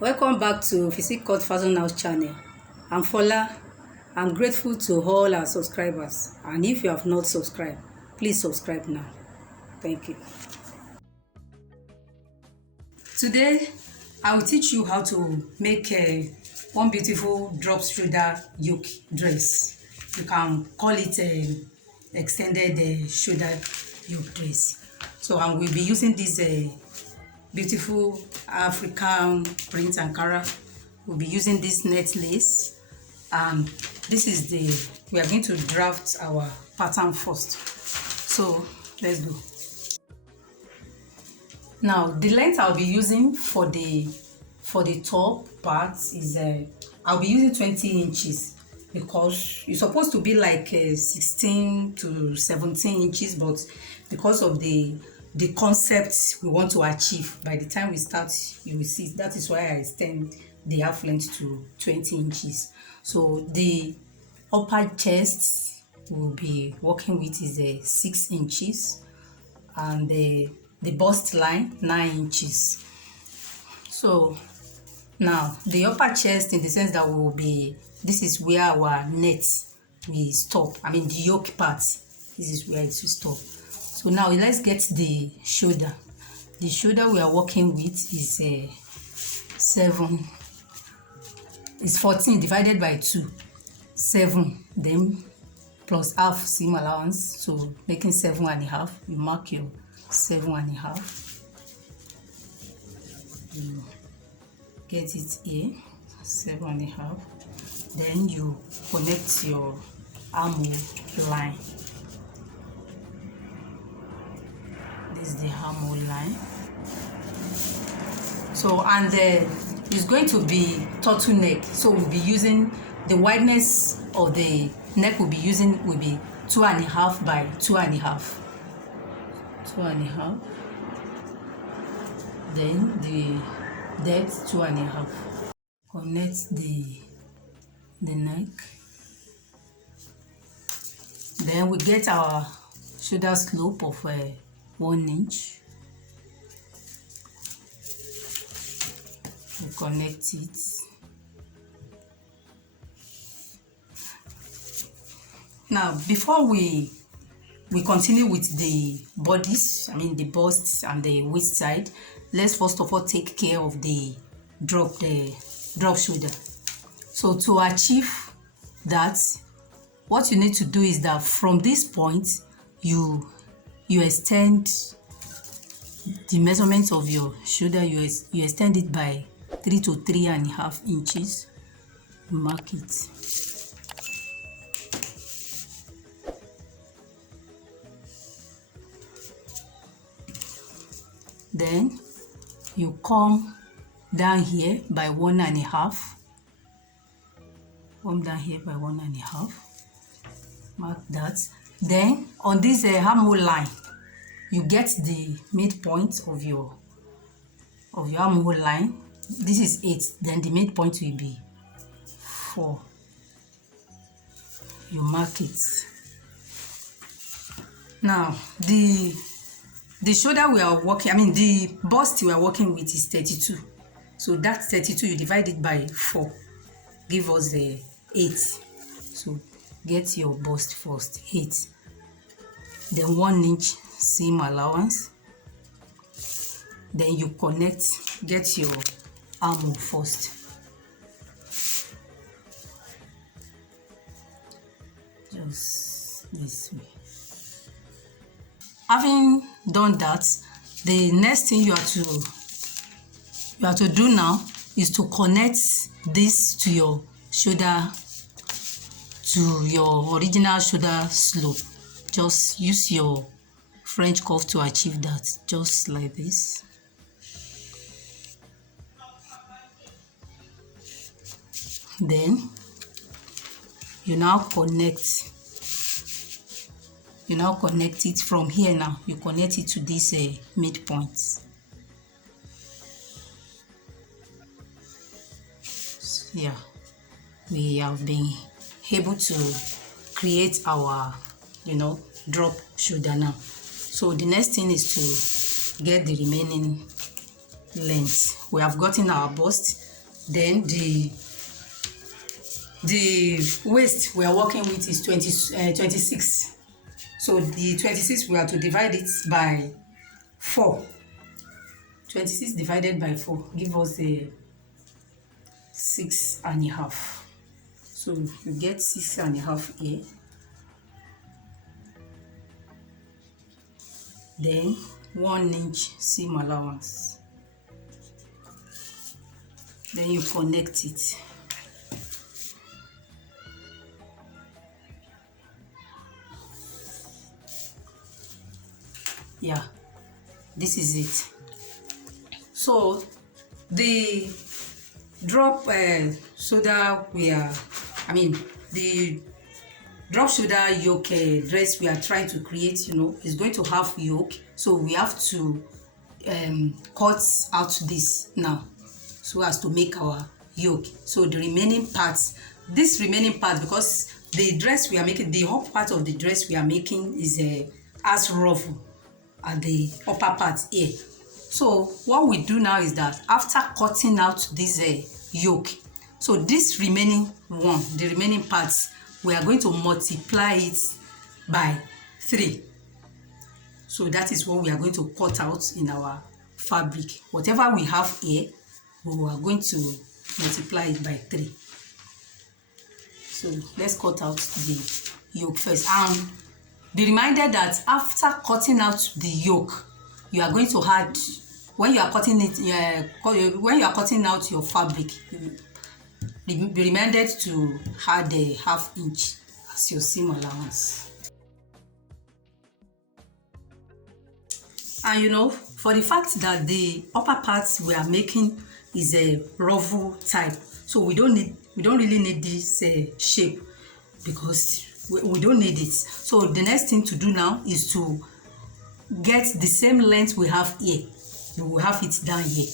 Welcome back to Physique Fashion House channel. I'm Fola. I'm grateful to all our subscribers, and if you have not subscribed, please subscribe now. Thank you. Today, I will teach you how to make one beautiful drop shoulder yoke dress. You can call it a extended shoulder yoke dress. So I will be using this beautiful African print Ankara. We'll be using this net lace, and this is we are going to draft our pattern first. So let's go. Now the length I'll be using for the top part is I'll be using 20 inches because it's supposed to be like 16 to 17 inches, but because of the concept we want to achieve, by the time we start you will see that is why I extend the half length to 20 inches. So the upper chest we'll be working with is 6 inches, and the bust line 9 inches. So now the upper chest, in the sense that we will be, this is where our net will stop. I mean the yoke part, this is where it will stop. So now let's get the shoulder. The shoulder we are working with is 14 divided by 2, 7, then plus half seam allowance, so making 7.5. You mark your 7.5. You get it here, 7.5. Then you connect your armhole line. This is the armhole line. So, and it's going to be turtleneck, so we'll be using the wideness of the neck will be 2.5 by 2.5. 2.5. Then the depth 2.5. Connect the neck. Then we get our shoulder slope of 1 inch. We connect it. Now, before we continue with the bodies, I mean the busts and the waist side, let's first of all take care of the drop shoulder. So to achieve that, what you need to do is that from this point you extend the measurement of your shoulder. You extend it by 3 to 3.5 inches. Mark it. Then you come down here by 1.5. Come down here by 1.5. Mark that. Then on this armhole line, you get the midpoint of your armhole line. This is 8. Then the midpoint will be 4. You mark it. Now the shoulder we are working, I mean the bust we are working with is 32. So that 32 you divide it by 4, give us the 8. So get your bust first, 8. Then 1 inch seam allowance. Then you get your armhole first. Just this way. Having done that, the next thing you have to do now is to connect this to your shoulder, to your original shoulder slope. Just use your French curve to achieve that, just like this. Then you now connect it from here. Now you connect it to this midpoint. Yeah, we have been able to create our drop shoulder now. So the next thing is to get the remaining length. We have gotten our bust. Then the waist we are working with is 26. So the 26 we are to divide it by 4. 26 divided by 4 give us a 6.5. So you get 6.5 here. Then 1 inch seam allowance. Then you connect it. Yeah, this is it. So the drop shoulder the drop shoulder yoke dress we are trying to create, is going to have yoke. So we have to cut out this now so as to make our yoke. So the remaining parts, because the dress we are making, the whole part of the dress we are making is as ruffle at the upper part here. So what we do now is that after cutting out this yoke, so this remaining one, the remaining parts, we are going to multiply it by 3. So that is what we are going to cut out in our fabric. Whatever we have here, we are going to multiply it by 3. So let's cut out the yoke first. And be reminded that after cutting out the yoke, you are going to add, when you are cutting out your fabric, be reminded to add a 1/2 inch as your seam allowance. And for the fact that the upper parts we are making is a ruffle type, so we don't really need this shape, because we don't need it. So the next thing to do now is to get the same length we have here. We will have it down here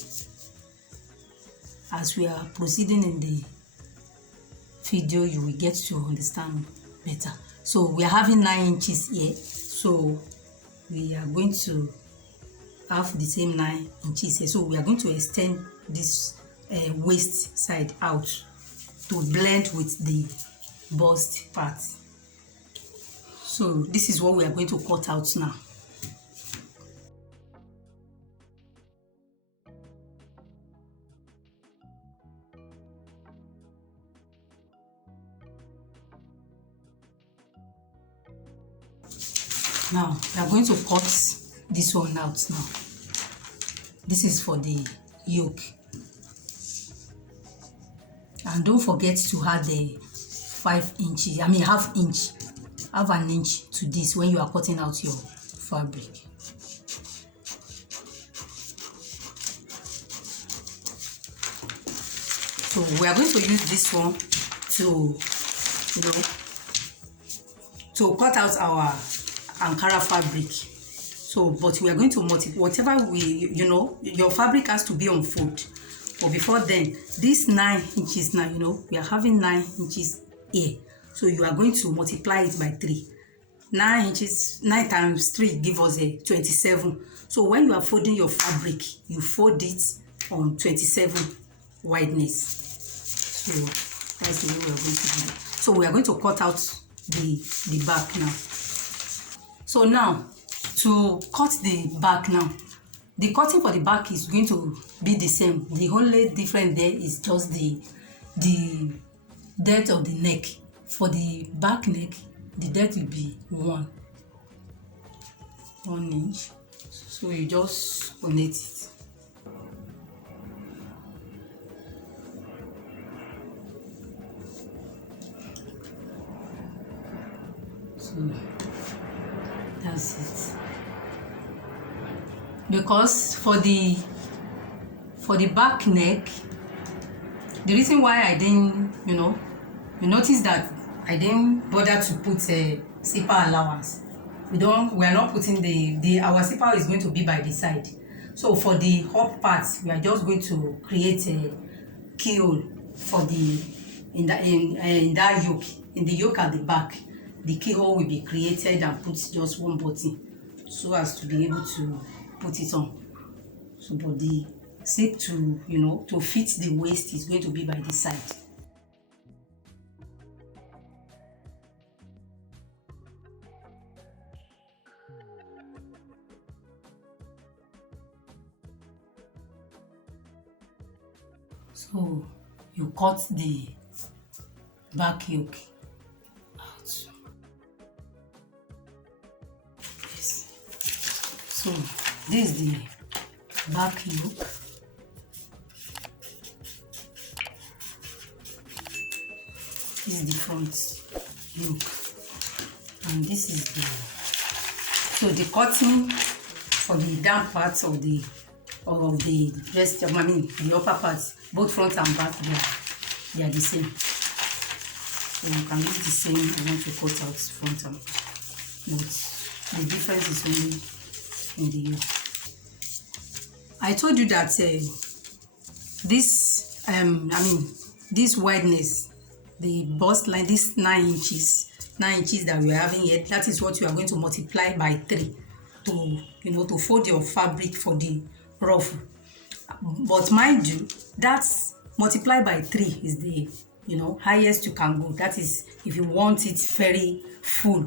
as we are proceeding in the video. You will get to understand better. So we are having 9 inches here, so we are going to have the same 9 inches here. So we are going to extend this waist side out to blend with the bust part. So this is what we are going to cut out now. Now we are going to cut this one out now. This is for the yoke. And don't forget to add the 5 inches, 1/2 inch, 1/2 inch to this when you are cutting out your fabric. So we are going to use this one to cut out our Ankara fabric. So but we are going to multiply whatever your fabric has to be on fold. But before then, this 9 inches now, we are having 9 inches here. So you are going to multiply it by 3. 9 inches, 9 times 3 give us a 27. So when you are folding your fabric, you fold it on 27 wideness. So that's the way we are going to do it. So we are going to cut out the back now. So now, to cut the back now, the cutting for the back is going to be the same. The only difference there is just the depth of the neck. For the back neck, the depth will be 1 inch. So you just connect it. So that's it. Because for the back neck, the reason why I didn't, you notice that I didn't bother to put a zipper allowance. We are not putting our zipper is going to be by the side. So for the top parts, we are just going to create a keyhole for in that yoke. In the yoke at the back, the keyhole will be created and put just one button so as to be able to put it on. So but the zip to, you know, to fit the waist is going to be by the side. So you cut the back yoke out. Yes. So this is the back yoke. This is the front yoke, and this is the, so the cutting for the down parts of the breast, I mean the upper parts, both front and back, they are the same. So you can use the same. I want to cut out front and back, but the difference is only in the yoke. I told you that this this wideness, the bust line, this 9 inches that we are having here, that is what you are going to multiply by 3 to, you know, to fold your fabric for the ruffle. But mind you, that's multiplied by 3 is the, you know, highest you can go. That is if you want it very full,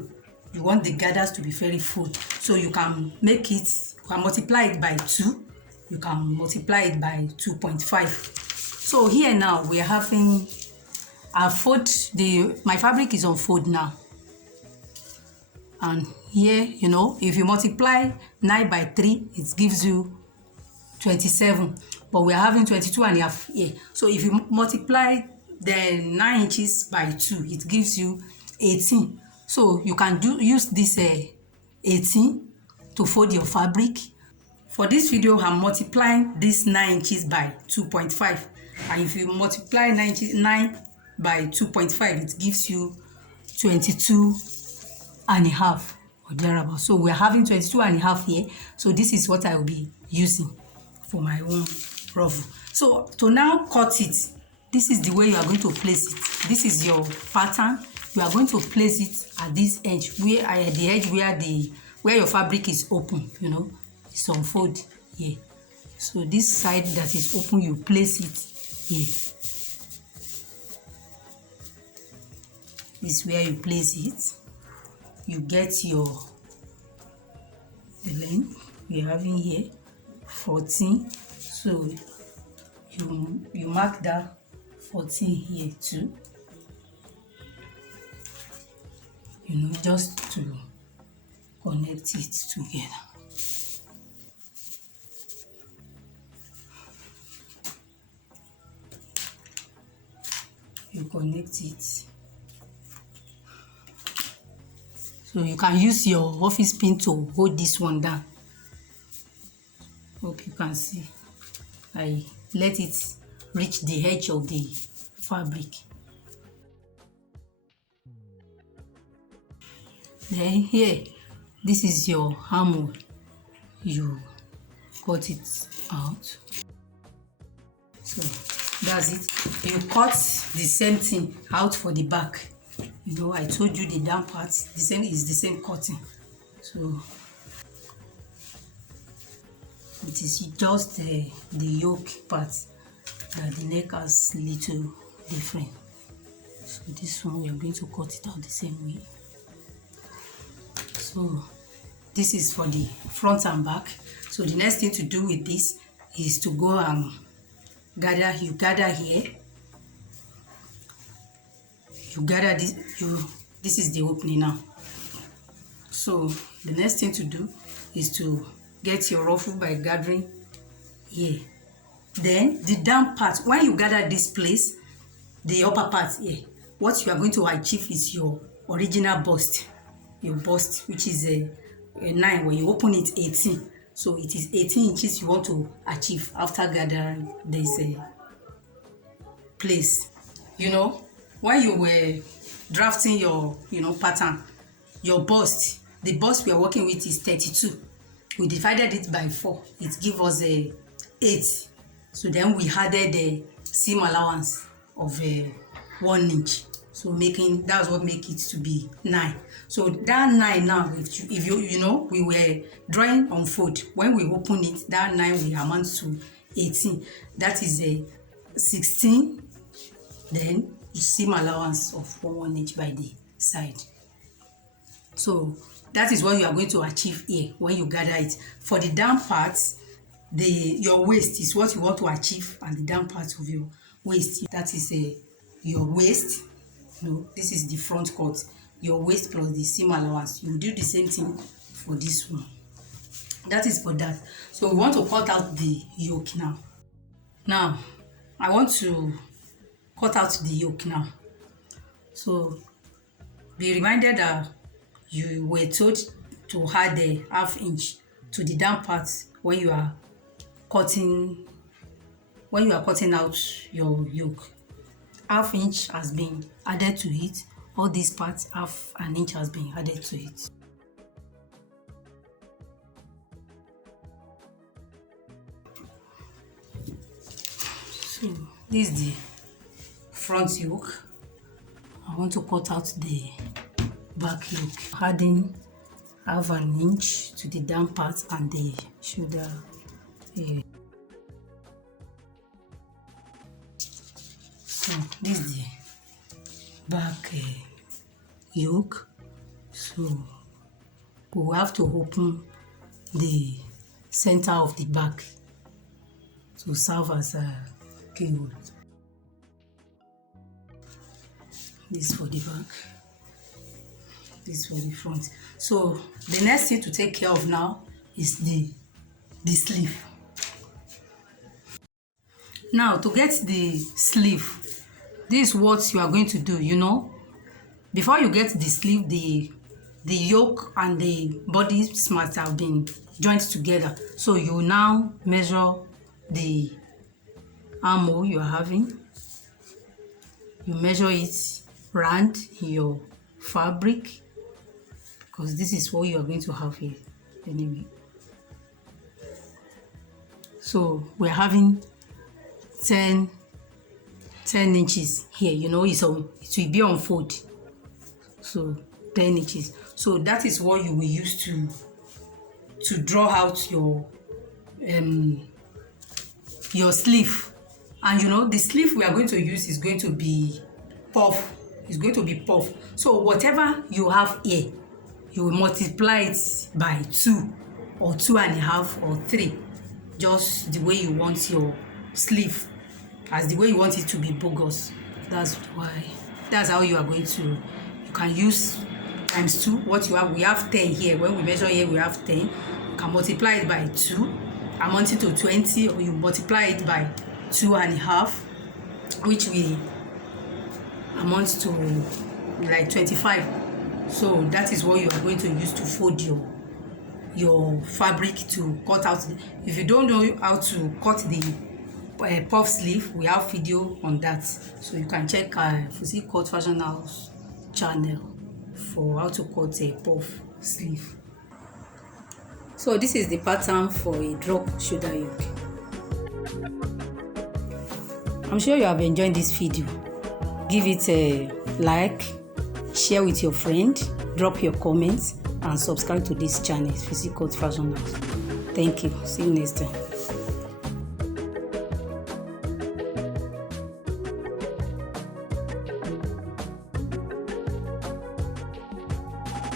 you want the gathers to be very full, so you can make it, you can multiply it by 2, you can multiply it by 2.5. So here now we are having our fold, my fabric is on fold now, and here, you know, if you multiply 9 by 3, it gives you 27, but we are having 22.5 here. So if you multiply the 9 inches by 2, it gives you 18. So you can use this 18 to fold your fabric. For this video, I'm multiplying this 9 inches by 2.5, and if you multiply 9 by 2.5, it gives you 22.5 or thereabout. So we're having 22.5 here. So this is what I will be using for my own ruffle. So to now cut it, this is the way you are going to place it. This is your pattern. You are going to place it at this edge, where the edge where your fabric is open, you know, it's on fold here. So this side that is open, you place it here. This is where you place it. You get the length we are having here, 14. So you mark that 14 here too, you know, just to connect it together. You connect it. So you can use your office pin to hold this one down. Hope you can see. I let it reach the edge of the fabric. Then here, this is your armhole. You cut it out. So that's it. You cut the same thing out for the back. You know, I told you the down part, the same cutting. So it is just the yoke part that the neck has little different. So this one we are going to cut it out the same way. So this is for the front and back. So the next thing to do with this is to go and gather. You gather here. You gather this. This is the opening now. So the next thing to do is to get your ruffle by gathering here. Then the down part, when you gather this place, the upper part here, what you are going to achieve is your original bust. Your bust, which is a 9. When you open it, 18. So it is 18 inches you want to achieve after gathering this place. You know, when you were drafting your pattern, your bust, the bust we are working with is 32. We divided it by 4. It gives us 8. So then we added the seam allowance of 1 inch. So that's what make it to be 9. So that 9 now, if you know, we were drawing on fold. When we open it, that 9 will amount to 18. That is a 16. Then seam allowance of 1 inch by the side. So that is what you are going to achieve here when you gather it. For the down part, your waist is what you want to achieve, and the down part of your waist, that is your waist. No, this is the front cut. Your waist plus the seam allowance. You do the same thing for this one. That is for that. So we want to cut out the yoke now. Now, I want to cut out the yoke now. So be reminded that you were told to add a ½ inch to the down part when you are cutting out your yoke. ½ inch has been added to it. All these parts, ½ inch has been added to it. So this is the front yoke. I want to cut out the back yoke, adding ½ inch to the down part and the shoulder area. So this is the back yoke. So we will have to open the center of the back to serve as a keyhole. This for the back, this for the front. So the next thing to take care of now is the sleeve. Now to get the sleeve, this is what you are going to do. You know, before you get the sleeve, the yoke and the body must have been joined together. So you now measure the armhole you are having. You measure it round your fabric, because this is what you are going to have here anyway. So we're having 10 inches here. You know, it will be on fold. So 10 inches. So that is what you will use to draw out your sleeve. And you know, the sleeve we are going to use is going to be puff. It's going to be puff. So whatever you have here, you will multiply it by 2 or 2.5 or 3, just the way you want your sleeve, as the way you want it to be bogus. That's how you are going to. You can use ×2 what you have. We have 10 here. When we measure here, we have 10. You can multiply it by 2, amounting to 20, or you multiply it by 2.5, which will amount to like 25. So that is what you are going to use to fold your fabric to cut out. If you don't know how to cut the puff sleeve, we have video on that, so you can check Physique Cut Fashion House channel for how to cut a puff sleeve. So this is the pattern for a drop shoulder yoke. I'm sure you have enjoyed this video. Give it a like, share with your friend, drop your comments, and subscribe to this channel, Physique Cut Fashion House. Thank you. See you next time.